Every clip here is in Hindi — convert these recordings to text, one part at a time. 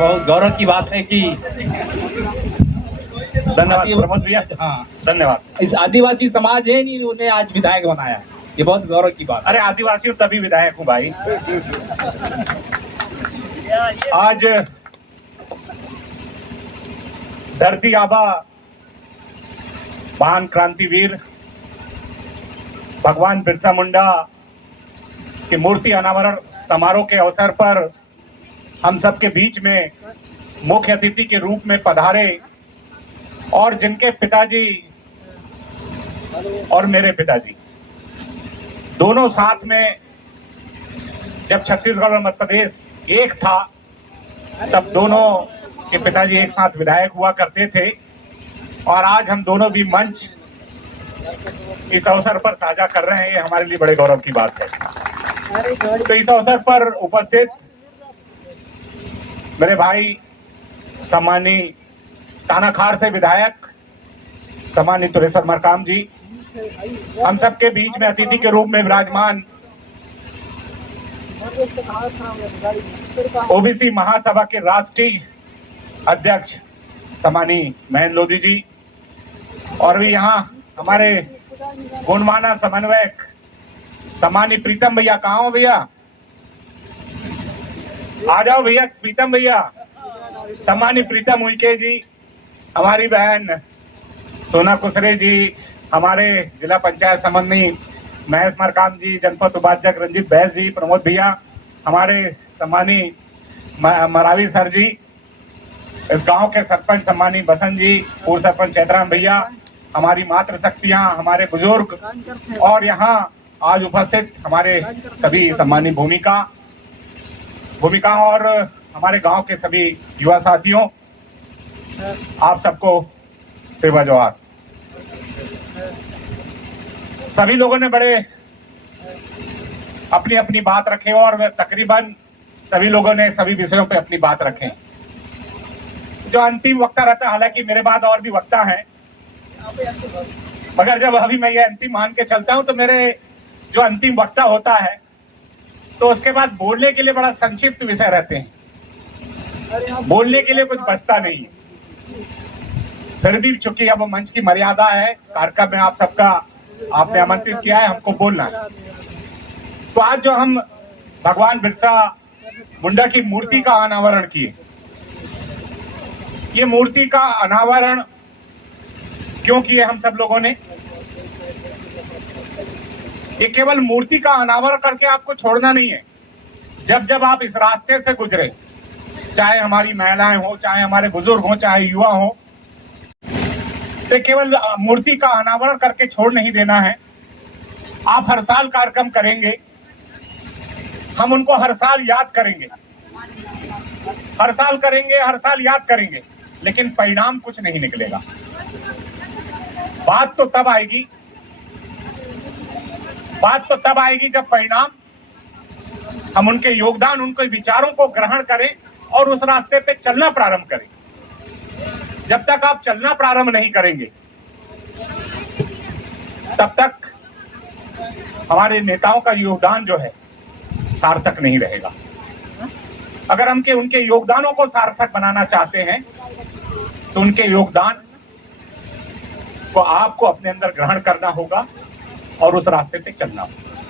बहुत गौरव की बात है कि धन्यवाद प्रमोद भैया। हाँ, धन्यवाद। इस आदिवासी समाज है नहीं उन्हें आज विधायक बनाया, ये बहुत गौरव की बात है। अरे आदिवासी हूँ तभी विधायक हूँ भाई। आज धरती आबा महान क्रांतिवीर भगवान बिरसा मुंडा की मूर्ति अनावरण समारोह के अवसर पर हम सबके बीच में मुख्य अतिथि के रूप में पधारे और जिनके पिताजी और मेरे पिताजी दोनों साथ में जब छत्तीसगढ़ और मध्य प्रदेश एक था तब दोनों के पिताजी एक साथ विधायक हुआ करते थे और आज हम दोनों भी मंच इस अवसर पर साझा कर रहे हैं, ये हमारे लिए बड़े गौरव की बात है। तो इस अवसर पर उपस्थित मेरे भाई सम्मानीय तानाखार से विधायक सम्मानीय तुरेश्वर मरकाम जी, हम सबके बीच में अतिथि के रूप में विराजमान ओबीसी महासभा के राष्ट्रीय अध्यक्ष सम्मानीय महेंद्र लोधी जी, और भी यहाँ हमारे गुणमाना समन्वयक सम्मानीय प्रीतम भैया। कहाँ हो भैया? आ जाओ भैया, प्रीतम भैया। सम्मानीय प्रीतम उइके जी, हमारी बहन सोना कुसरे जी, हमारे जिला पंचायत समन्वय महेश मरकाम जी, जनपद उपाध्यक्ष रंजीत बैस जी, प्रमोद भैया, हमारे सम्मानीय मरावी सर जी, इस गांव के सरपंच सम्मानीय बसंत जी, पूर्व सरपंच चैतराम भैया, हमारी मातृ शक्तियां, हमारे बुजुर्ग और यहाँ आज उपस्थित हमारे सभी सम्मानीय भूमिका और हमारे गांव के सभी युवा साथियों, आप सबको सेवा जोहार। सभी लोगों ने बड़े अपनी अपनी बात रखे और तकरीबन सभी लोगों ने सभी विषयों पे अपनी बात रखे। जो अंतिम वक्ता रहता है, हालांकि मेरे बाद और भी वक्ता हैं, मगर जब अभी मैं ये अंतिम मान के चलता हूं तो मेरे जो अंतिम वक्ता होता है तो उसके बाद बोलने के लिए बड़ा संक्षिप्त विषय रहते हैं, बोलने के लिए कुछ बचता नहीं है। फिर भी चूंकि अब मंच की मर्यादा है, कार्यक्रम में आप सबका आपने आमंत्रित किया है, हमको बोलना है। तो आज जो हम भगवान बिरसा मुंडा की मूर्ति का अनावरण किए, ये मूर्ति का अनावरण क्यों किए हम सब लोगों ने? ये केवल मूर्ति का अनावरण करके आपको छोड़ना नहीं है। जब जब आप इस रास्ते से गुजरे, चाहे हमारी महिलाएं हो, चाहे हमारे बुजुर्ग हो, चाहे युवा हो, तो केवल मूर्ति का अनावरण करके छोड़ नहीं देना है। आप हर साल कार्यक्रम करेंगे, हम उनको हर साल याद करेंगे, हर साल करेंगे, हर साल याद करेंगे, लेकिन परिणाम कुछ नहीं निकलेगा। बात तो तब आएगी जब परिणाम हम उनके योगदान, उनके विचारों को ग्रहण करें और उस रास्ते पे चलना प्रारंभ करें। जब तक आप चलना प्रारंभ नहीं करेंगे तब तक हमारे नेताओं का योगदान जो है सार्थक नहीं रहेगा। अगर हम उनके योगदानों को सार्थक बनाना चाहते हैं तो उनके योगदान को आपको अपने अंदर ग्रहण करना होगा और उस रास्ते पे चलना होगा।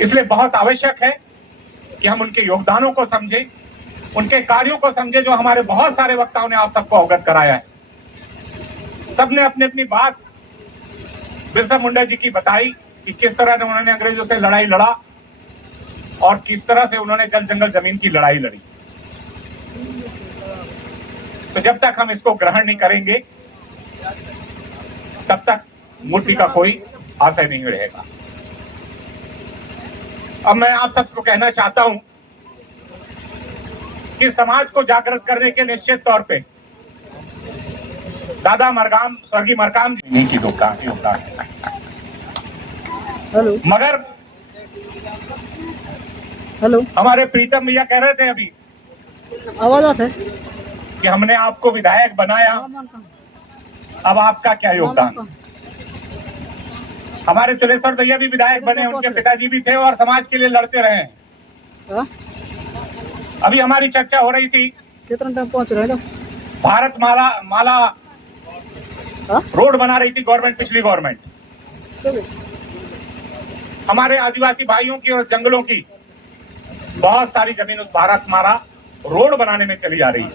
इसलिए बहुत आवश्यक है कि हम उनके योगदानों को समझें, उनके कार्यों को समझें, जो हमारे बहुत सारे वक्ताओं ने आप सबको अवगत कराया है। सबने अपनी अपनी बात बिरसा मुंडा जी की बताई कि किस तरह से उन्होंने अंग्रेजों से लड़ाई लड़ा और किस तरह से उन्होंने जल जंगल जमीन की लड़ाई लड़ी। तो जब तक हम इसको ग्रहण नहीं करेंगे तब तक मूर्ति का कोई आशय नहीं रहेगा। अब मैं आप सबको कहना चाहता हूं कि समाज को जागृत करने के निश्चित तौर पे दादा मरकाम, स्वर्गीय मरकाम जी की योगदान है। मगर हेलो, हमारे प्रीतम भैया कह रहे थे अभी, आवाज आते है कि हमने आपको विधायक बनाया, अब आपका क्या योगदान? हमारे तुलेश्वर भैया भी विधायक बने, उनके पिताजी भी थे और समाज के लिए लड़ते रहे हैं। अभी हमारी चर्चा हो रही थी कितना टाइम पहुंच रहे हैं भारत माला हाँ? रोड बना रही थी गवर्नमेंट, पिछली गवर्नमेंट। चलो हमारे आदिवासी भाइयों की और जंगलों की बहुत सारी जमीन उस भारत माला रोड बनाने में चली जा रही है।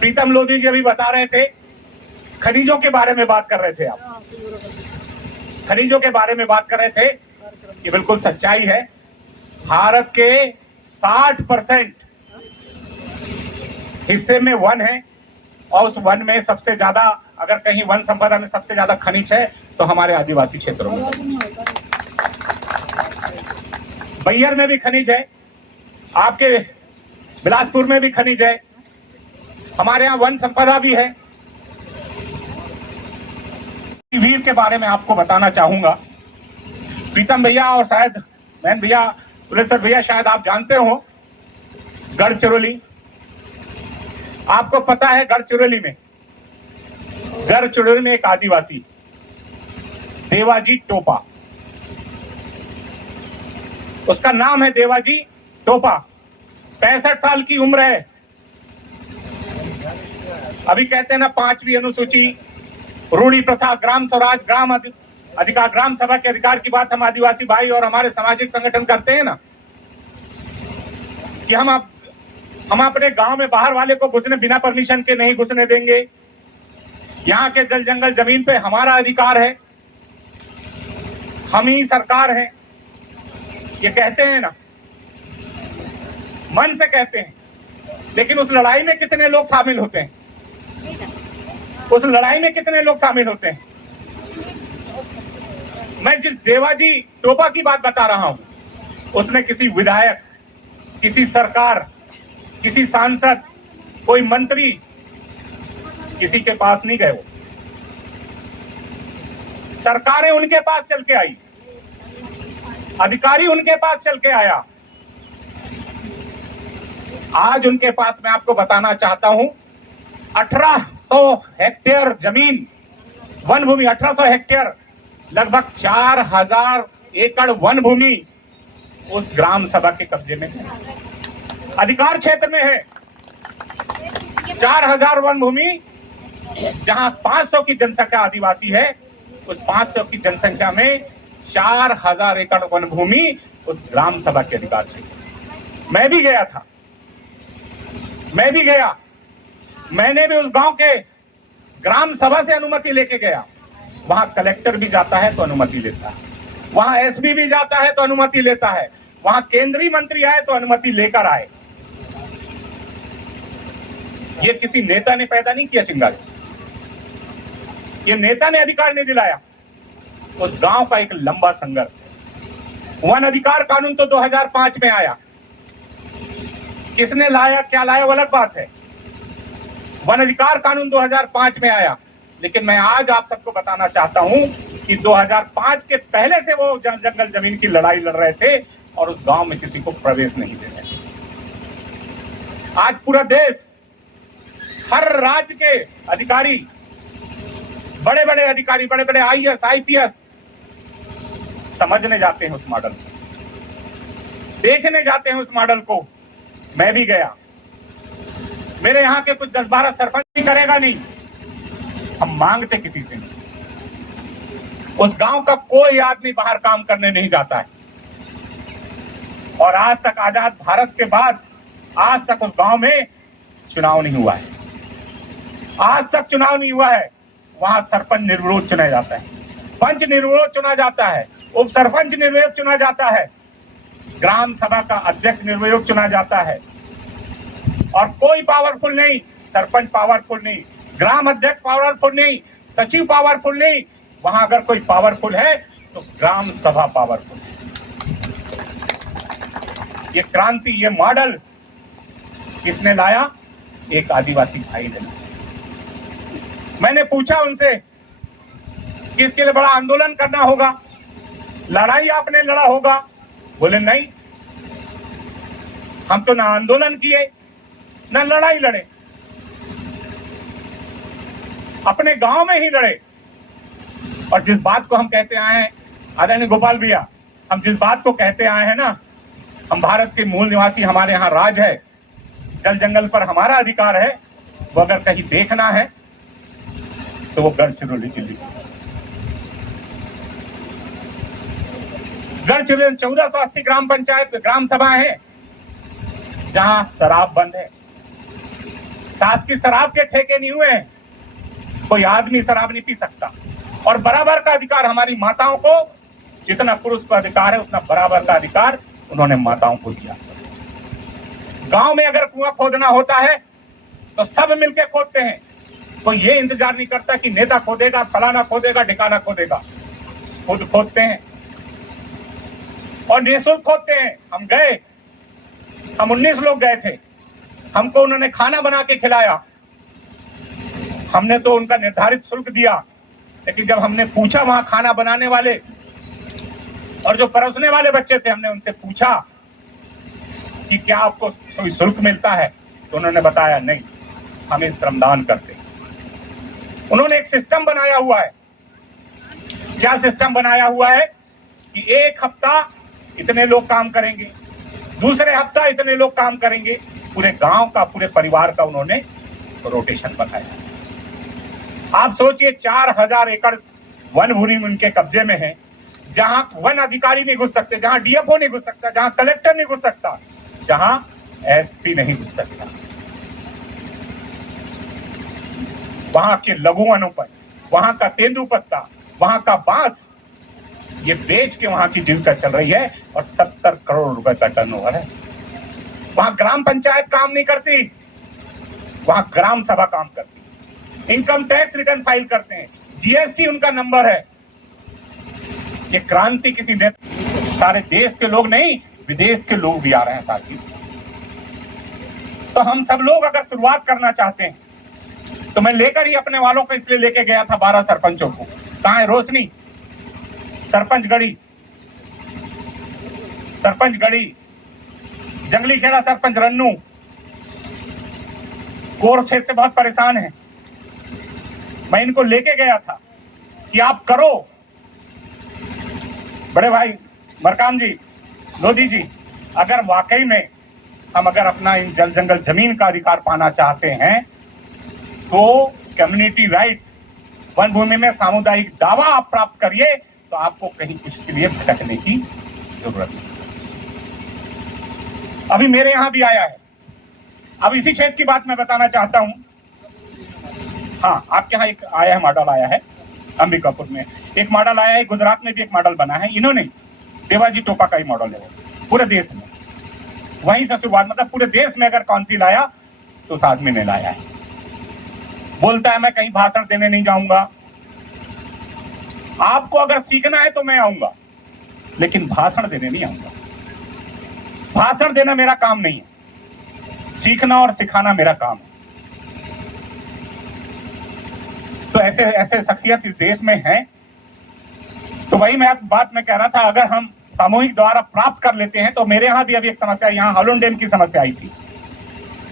प्रीतम लोधी जी अभी बता रहे थे, खनिजों के बारे में बात कर रहे थे आप, खनिजों के बारे में बात कर रहे थे। ये बिल्कुल सच्चाई है। भारत के 60% हिस्से में वन है और उस वन में सबसे ज्यादा, अगर कहीं वन संपदा में सबसे ज्यादा खनिज है तो हमारे आदिवासी क्षेत्रों में। बैयर में भी खनिज है, आपके बिलासपुर में भी खनिज है, हमारे यहाँ वन संपदा भी है। वीर के बारे में आपको बताना चाहूंगा। प्रीतम भैया और शायद मैन भैया, पुलेसर भैया, शायद आप जानते हो गढ़चिरौली। आपको पता है गढ़चिरौली में एक आदिवासी देवाजी टोपा, उसका नाम है देवाजी टोपा। 65 साल की उम्र है। अभी कहते हैं ना 5वीं अनुसूची, रूढ़ी प्रथा, ग्राम स्वराज, ग्राम अधिकार, ग्राम सभा के अधिकार की बात हम आदिवासी भाई और हमारे सामाजिक संगठन करते हैं ना, कि हम अपने गांव में बाहर वाले को घुसने, बिना परमिशन के नहीं घुसने देंगे। यहाँ के जल जंगल जमीन पे हमारा अधिकार है, हम ही सरकार है। ये कहते हैं ना, मन से कहते हैं, लेकिन उस लड़ाई में कितने लोग शामिल होते हैं? उस लड़ाई में कितने लोग शामिल होते हैं? मैं जिस देवाजी टोपा की बात बता रहा हूं, उसने किसी विधायक, किसी सरकार, किसी सांसद, कोई मंत्री, किसी के पास नहीं गए। वो सरकारें उनके पास चल के आई, अधिकारी उनके पास चल के आया। आज उनके पास मैं आपको बताना चाहता हूं, 1800 हेक्टेयर जमीन, वन भूमि, 1800 हेक्टेयर, लगभग 4000 एकड़ वन भूमि उस ग्राम सभा के कब्जे में है, अधिकार क्षेत्र में है। 4000 वन भूमि, जहां 500 की जनसंख्या आदिवासी है, उस 500 की जनसंख्या में 4000 एकड़ वन भूमि उस ग्राम सभा के अधिकार क्षेत्र। मैं भी गया था, मैंने भी उस गांव के ग्राम सभा से अनुमति लेके गया। वहां कलेक्टर भी जाता है तो अनुमति लेता है, वहां एसपी भी जाता है तो अनुमति लेता है, वहां केंद्रीय मंत्री आए तो अनुमति लेकर आए। ये किसी नेता ने पैदा नहीं किया चिंगारी, ये नेता ने अधिकार नहीं दिलाया। उस गांव का एक लंबा संघर्ष। वन अधिकार कानून तो 2005 में आया, किसने लाया, क्या लाया, वो अलग बात है। वन अधिकार कानून 2005 में आया, लेकिन मैं आज आप सबको बताना चाहता हूं कि 2005 के पहले से वो जंगल जमीन की लड़ाई लड़ रहे थे और उस गांव में किसी को प्रवेश नहीं दे रहे। आज पूरा देश, हर राज्य के अधिकारी, बड़े बड़े अधिकारी, बड़े बड़े आईएएस, आईपीएस समझने जाते हैं उस मॉडल को, देखने जाते हैं उस मॉडल को। मैं भी गया, मेरे यहाँ के कुछ 10-12 सरपंच भी करेगा नहीं, हम मांगते किसी से नहीं। उस गांव का कोई आदमी बाहर काम करने नहीं जाता है। और आज तक, आजाद भारत के बाद आज तक उस गांव में चुनाव नहीं हुआ है, आज तक चुनाव नहीं हुआ है। वहां सरपंच निर्विरोध चुना जाता है, पंच निर्विरोध चुना जाता है, उप सरपंच निर्विरोध चुना जाता है, ग्राम सभा का अध्यक्ष निर्विरोध चुना जाता है। और कोई पावरफुल नहीं, सरपंच पावरफुल नहीं, ग्राम अध्यक्ष पावरफुल नहीं, सचिव पावरफुल नहीं। वहां अगर कोई पावरफुल है तो ग्राम सभा पावरफुल है। ये क्रांति, ये मॉडल किसने लाया? एक आदिवासी भाई ने। मैंने पूछा उनसे कि इसके लिए बड़ा आंदोलन करना होगा, लड़ाई आपने लड़ा होगा? बोले नहीं, हम तो ना आंदोलन किए ना लड़ाई लड़े, अपने गांव में ही लड़े। और जिस बात को हम कहते आए हैं, आदरणीय गोपाल भैया, हम जिस बात को कहते आए हैं ना हम भारत के मूल निवासी, हमारे यहाँ राज है, जल जंगल पर हमारा अधिकार है। वो अगर कहीं देखना है तो वो गढ़चिरौली जिले, गढ़चिरौली 1480 ग्राम पंचायत ग्राम सभा है जहां शराब बंद है। शासकीय शराब के ठेके नहीं हुए हैं, कोई आदमी शराब नहीं पी सकता। और बराबर का अधिकार हमारी माताओं को, जितना पुरुष का अधिकार है उतना बराबर का अधिकार उन्होंने माताओं को दिया। गांव में अगर कुआं खोदना होता है तो सब मिलकर खोदते हैं, कोई ये इंतजार नहीं करता कि नेता खोदेगा, फलाना खोदेगा, ठिकाना खोदेगा, खुद खोदते हैं और निःशुल्क खोदते हैं। हम गए, हम 19 लोग गए थे, हमको उन्होंने खाना बना के खिलाया, हमने तो उनका निर्धारित शुल्क दिया। लेकिन जब हमने पूछा वहां खाना बनाने वाले और जो परोसने वाले बच्चे थे, हमने उनसे पूछा कि क्या आपको कोई शुल्क मिलता है, तो उन्होंने बताया नहीं, हमें श्रमदान करते। उन्होंने एक सिस्टम बनाया हुआ है। क्या सिस्टम बनाया हुआ है कि एक हफ्ता इतने लोग काम करेंगे, दूसरे हफ्ता इतने लोग काम करेंगे। पूरे गांव का, पूरे परिवार का उन्होंने रोटेशन बताया। आप सोचिए 4000 एकड़ वन भूमि उनके कब्जे में है, जहां वन अधिकारी नहीं घुस सकते, जहां डीएफओ नहीं घुस सकता, जहां कलेक्टर नहीं घुस सकता, जहां एसपी नहीं घुस सकता। वहां के लघु वनोपज, वहां का तेंदुपत्ता, वहां का बांस, ये बेच के वहां की जीविका चल रही है और 70 करोड़ रुपए का टर्नओवर है। वहां ग्राम पंचायत काम नहीं करती, वहां ग्राम सभा काम करती, इनकम टैक्स रिटर्न फाइल करते हैं, जीएसटी उनका नंबर है। ये क्रांति किसी ने, सारे देश के लोग नहीं, विदेश के लोग भी आ रहे हैं साथी। तो हम सब लोग अगर शुरुआत करना चाहते हैं तो मैं लेकर ही अपने वालों को इसलिए लेके गया था 12 सरपंचों को। कहाँ है रोशनी, सरपंच गढ़ी, सरपंच गढ़ी, जंगली खेड़ा सरपंच रन्नू, कोर क्षेत्र से बहुत परेशान है। मैं इनको लेके गया था कि आप करो। बड़े भाई मरकाम जी, लोधी जी, अगर वाकई में हम अगर अपना इन जल जंगल जमीन का अधिकार पाना चाहते हैं तो कम्युनिटी राइट, वन भूमि में सामुदायिक दावा आप प्राप्त करिए, तो आपको कहीं इसके लिए भटकने की जरूरत नहीं। अभी मेरे यहां भी आया है। अब इसी क्षेत्र की बात मैं बताना चाहता हूं। हाँ, आपके यहाँ एक आया है, मॉडल आया है अंबिकापुर में, एक मॉडल आया है, गुजरात में भी एक मॉडल बना है। इन्होंने देवाजी टोपा का ही मॉडल है, वो पूरे देश में वहीं से शुरुआत, मतलब पूरे देश में अगर काउंसिल आया तो उस आदमी ने लाया है। बोलता है मैं कहीं भाषण देने नहीं जाऊंगा। आपको अगर सीखना है तो मैं आऊंगा, लेकिन भाषण देने नहीं आऊंगा। भाषण देना मेरा काम नहीं है, सीखना और सिखाना मेरा काम है। तो ऐसे ऐसे शख्सियत इस देश में हैं। तो वही मैं बात में कह रहा था, अगर हम सामूहिक द्वारा प्राप्त कर लेते हैं तो मेरे यहाँ भी अभी एक समस्या, यहाँ हालोन डैम की समस्या आई थी।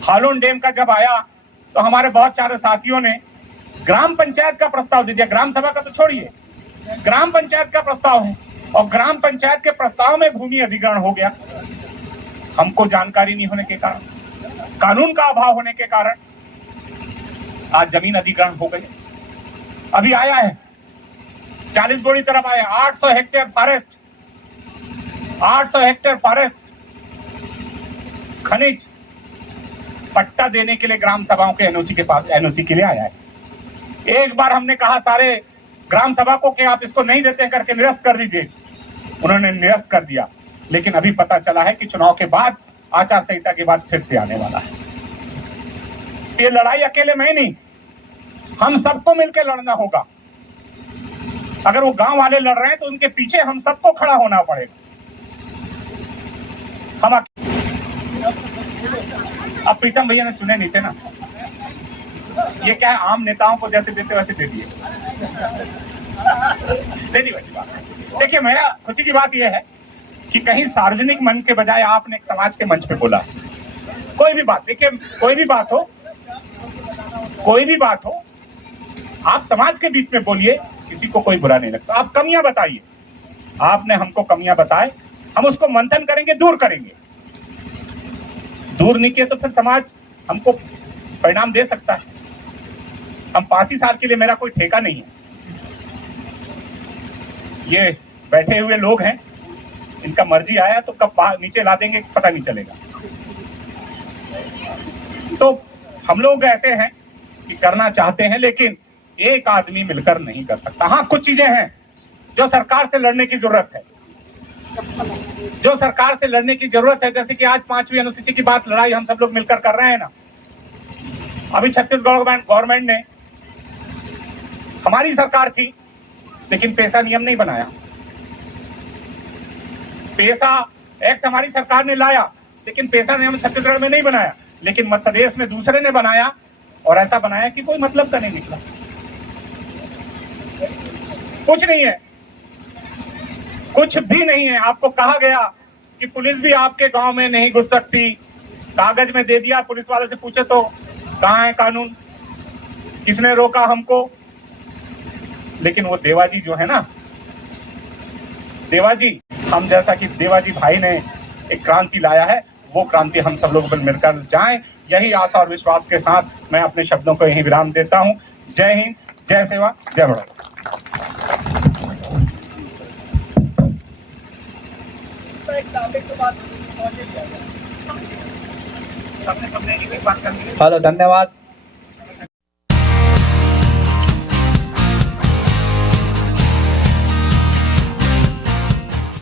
हालोन डैम का जब आया तो हमारे बहुत सारे साथियों ने ग्राम पंचायत का प्रस्ताव दे दिया। ग्राम सभा का तो छोड़िए, ग्राम पंचायत का प्रस्ताव है, और ग्राम पंचायत के प्रस्ताव में भूमि अधिग्रहण हो गया। हमको जानकारी नहीं होने के कारण, कानून का अभाव होने के कारण आज जमीन अधिग्रहण हो गई। अभी आया है 40 बोड़ी तरफ आया, 800 हेक्टेयर फॉरेस्ट, 800 हेक्टेयर फॉरेस्ट खनिज पट्टा देने के लिए ग्राम सभाओं के एनओसी के पास, एनओसी के लिए आया है। एक बार हमने कहा सारे ग्राम सभा को कि आप इसको नहीं देते करके निरस्त कर दीजिए, उन्होंने निरस्त कर दिया। लेकिन अभी पता चला है कि चुनाव के बाद, आचार संहिता के बाद फिर से आने वाला है। ये लड़ाई अकेले में नहीं, हम सबको मिलकर लड़ना होगा। अगर वो गांव वाले लड़ रहे हैं तो उनके पीछे हम सबको खड़ा होना पड़ेगा। हम अब प्रीतम भैया ने चुने नहीं थे ना, ये क्या है, आम नेताओं को जैसे देते वैसे दे दिए। देखिए, मेरा खुशी की बात यह है कि कहीं सार्वजनिक मंच के बजाय आपने एक समाज के मंच पे बोला। कोई भी बात, देखिए कोई भी बात हो, कोई भी बात हो, आप समाज के बीच में बोलिए, किसी को कोई बुरा नहीं लगता। आप कमियां बताइए, आपने हमको कमियां बताए, हम उसको मंथन करेंगे, दूर करेंगे। दूर नहीं किए तो फिर समाज हमको परिणाम दे सकता है। हम 5 ही साल के लिए, मेरा कोई ठेका नहीं है। ये बैठे हुए लोग हैं, इनका मर्जी आया तो कब नीचे ला देंगे पता नहीं चलेगा। तो हम लोग ऐसे हैं कि करना चाहते हैं, लेकिन एक आदमी मिलकर नहीं कर सकता। हाँ, कुछ चीजें हैं जो सरकार से लड़ने की जरूरत है, जो सरकार से लड़ने की जरूरत है। जैसे कि आज 5वीं अनुसूची की बात, लड़ाई हम सब लोग मिलकर कर रहे हैं ना। अभी छत्तीसगढ़ गवर्नमेंट ने, हमारी सरकार थी लेकिन पेशा नियम नहीं बनाया। पेशा एक्ट हमारी सरकार ने लाया लेकिन पेशा नियम छत्तीसगढ़ में नहीं बनाया, लेकिन मध्य प्रदेश में दूसरे ने बनाया, और ऐसा बनाया कि कोई मतलब का नहीं निकला। कुछ नहीं है, कुछ भी नहीं है। आपको कहा गया कि पुलिस भी आपके गांव में नहीं घुस सकती, कागज में दे दिया। पुलिस वाले से पूछे तो कहाँ है कानून, किसने रोका हमको? लेकिन वो देवाजी जो है ना, देवाजी, हम जैसा कि देवाजी भाई ने एक क्रांति लाया है, वो क्रांति हम सब लोग मिलकर जाएं। यही आशा और विश्वास के साथ मैं अपने शब्दों को यहीं विराम देता हूं। जय हिंद, जय सेवा, जय बड़ा। हेलो, धन्यवाद।